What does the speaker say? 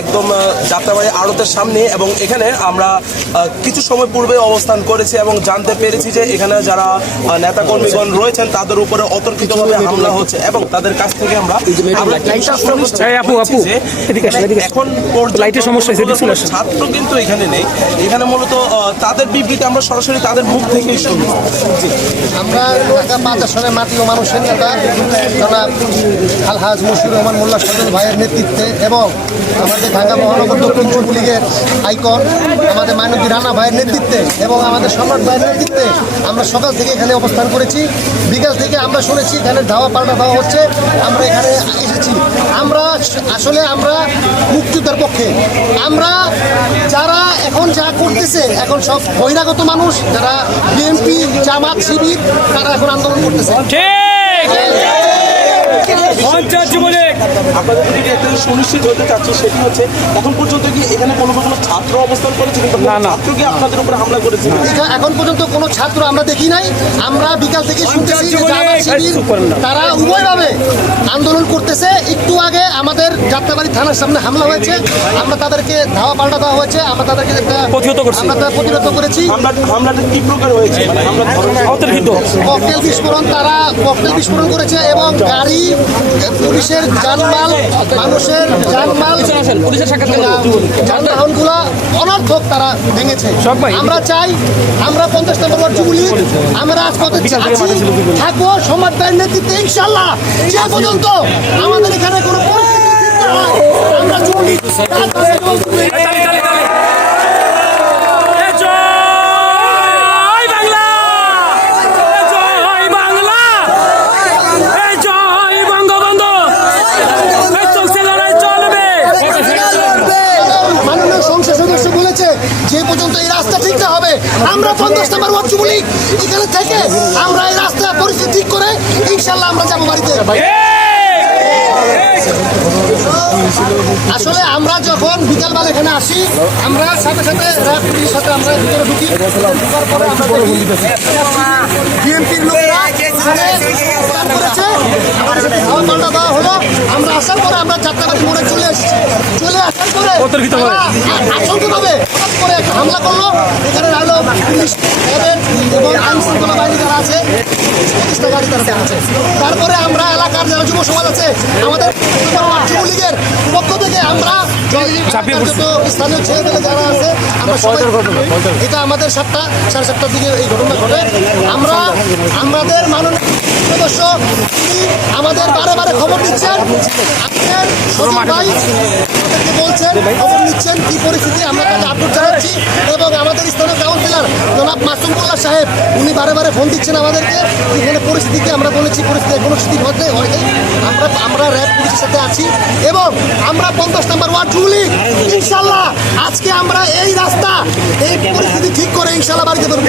একদম যাত্রাবাড়ি আড়তের সামনে এবং এখানে আমরা কিছু সময় পূর্বে অবস্থান করেছি এবং জানতে পেরেছি যে এখানে যারা নেতাকর্মীগণ রয়েছেন তাদের উপরে অতর্কিতভাবে হামলা হচ্ছে এবং তাদের কাছ থেকে আমরা এখন ছাত্র কিন্তু এখানে নেই, এখানে মূলত তাদের বিবৃতি আমরা সরাসরি তাদের মুখ থেকেই শুনি। আমরা ঢাকা 5 আসনের মাটি ও মানুষের নেতা জনাব আলহাজ মশিউর রহমান মোল্লা সজল ভাইয়ের নেতৃত্বে এবং আমাদের ঢাকা মহানগর দক্ষিণ যুবলীগের আইকন আমাদের মাইনুদ্দিন রানা ভাইয়ের নেতৃত্বে এবং আমাদের সম্রাট ভাইয়ের নেতৃত্বে আমরা সকাল থেকে এখানে অবস্থান করেছি। বিকাল থেকে আমরা শুনেছি এখানে ধাওয়া পাল্টা ধাওয়া হচ্ছে, আমরা এখানে এসেছি। আমরা আসলে আমরা মুক্তিযুদ্ধের পক্ষে। আমরা যারা এখন যা করতেছে এখন সব বহিরাগত মানুষ, যারা বিএনপি জামাত শিবির, তারা এখন আন্দোলন করতেছে। আপনাদের থেকে একটা সুনিশ্চিত হতে চাচ্ছি, সেটি হচ্ছে এখন পর্যন্ত কি এখানে কোনো ছাত্র অবস্থান করেছে কিন্তু ছাত্র কি আপনাদের উপরে হামলা করেছে? এখন পর্যন্ত কোনো ছাত্র আমরা দেখি নাই। আমরা বিকাল থেকে শুনতেছি তারা উভয়ভাবে আন্দোলন করতেছে। একটু আগে আমাদের যাত্রাবাড়ি থানার সামনে হামলা হয়েছে, আমরা তাদেরকে ধাওয়া পাল্টা দেওয়া হয়েছে, আমরা তাদেরকে প্রতিরোধ করেছি। হামলাটা কি প্রকার হয়েছে? ককটেল বিস্ফোরণ, তারা ককটেল বিস্ফোরণ করেছে এবং গাড়ি, পুলিশের যানমাল, মানুষের যানমাল, যানবাহনগুলো অনর্থক তারা ভেঙেছে। আমরা চাই, আমরা 50 নম্বর ওয়ার্ড যুবলীগ, আমরা রাজপথে থাকবো সম্রাট ভাইয়ের নেতৃত্বে ইনশাল্লাহ। যে পর্যন্ত আমাদের এখানে কোনো পরিস্থিতি হয় আমরা যুবলীগ যে পর্যন্ত এই রাস্তা ঠিক না হবে আমরা 50 নম্বর ওয়ার্ড যুবলীগ এখানে থেকে আমরা এই রাস্তা পরিস্থিতি ঠিক করে ইনশাল্লাহ আমরা যাবো বাড়িতে। আসলে আমরা যখন বিকালবেলা এখানে আসি আমরা সাথে সাথে র্যাব পুলিশের সাথে আমরা ভিতরে ঢুকি, ঢোকার পরে আমরা বিএনপির লোকেরা করেছে, আমাদের সাথে ধাওয়া পাল্টা দেওয়া হলো। আমরা আসার পরে আমরা যাত্রাবাড়ি মোড়ে চলে এসেছি। চলে আসার পরে আচমকভাবে হঠাৎ করে একটা হামলা করলো। এখানে আলো পুলিশ এবং আইন শৃঙ্খলা বাহিনী যারা আছে, 30টা গাড়ি তারা আছে। তারপরে আমরা এলাকার যারা যুব সমাজ আছে, আমাদের যুবলীগের পক্ষ থেকে আমরা স্থানীয় ছেলেমেলে যারা আছে আমরা সবাই, এটা আমাদের 7:30 দিকে এই ঘটনা ঘটে। আমরা আমাদের মাননীয় সদস্য আমাদের বারে বারে খবর দিচ্ছেন, আপনার সজল ভাই আমাদেরকে বলছেন, খবর নিচ্ছেন কি পরিস্থিতি, আমরা তাকে আপডেট জানাচ্ছি। এবং আমাদের স্থানীয় কাউন্সিলর জনাব মাসুম মোল্লা সাহেব উনি বারে বারে ফোন দিচ্ছেন আমাদেরকে এখানে পরিস্থিতিকে। আমরা বলেছি পরিস্থিতি এখনো স্থির হয়নি, আমরা র্যাব পুলিশের সাথে আছি এবং আমরা 50 নম্বর ওয়ার্ড যুবলীগ ইনশাল্লাহ আজকে আমরা এই রাস্তা এই পরিস্থিতি ঠিক করে ইনশাল্লাহ বাড়িতে পারবো।